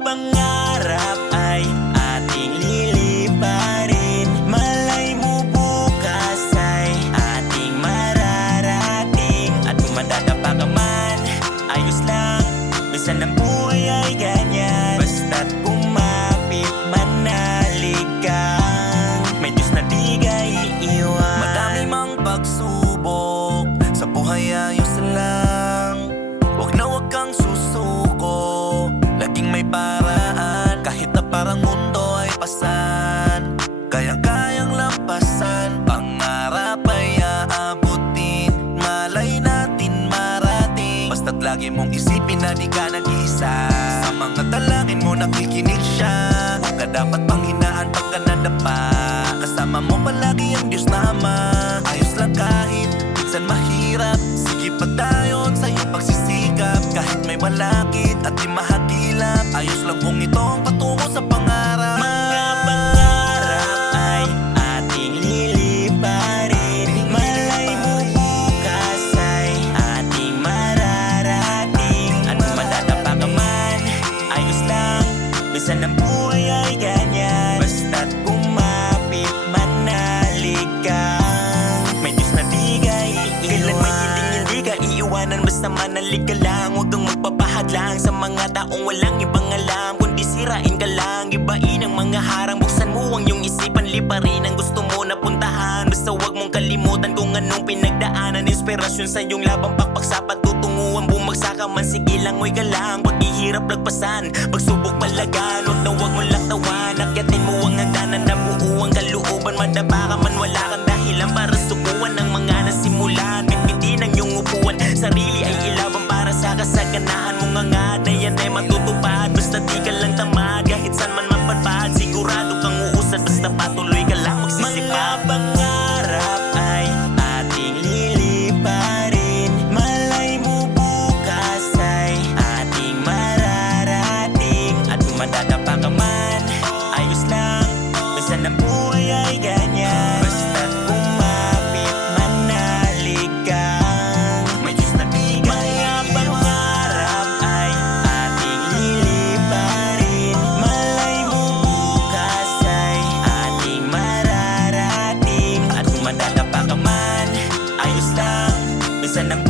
pangarap ay ating liliparin. Malay mo bukas ay ating mararating. At kung madadapa ka man, ayos lang Minsan ang buhay mundo ay pasan Kayang-kayang lampasan. Pangarap ay aabutin Malay natin marating. Basta't lagi mong isipin na di ka nag-iisa. Sa mga talangin mo nakikinig siya. Huwag ka dapat panghinaan pagka nadapa Kasama mo palagi ang Diyos na Ama. Ayos lang kahit minsan mahirap. Sige pa tayo sa iyong pagsisikap. Kahit may malakit at di mahagilap. Ayos lang kung ito iiwanan Basta manalig ka lang. Huwag kang magpapahadlang Sa mga taong walang ibang alam. Kundi sirain ka lang Ibain ang mga harang. Buksan mo ang iyong isipan Liparin ang gusto mo na puntahan. Basta huwag mong kalimutan Kung anong pinagdaanan. Inspirasyon sa iyong labang pakpak sa patutunguhan Bumagsak ka man Sige lang, oy ka lang. Paghihirap lagpasan Pagsubok palagan. Huwag na huwag mong laktawan na yan ay matutupad Basta di ka lang tamad Kahit saan man mapadpad Sigurado Ayos lang. Minsan ang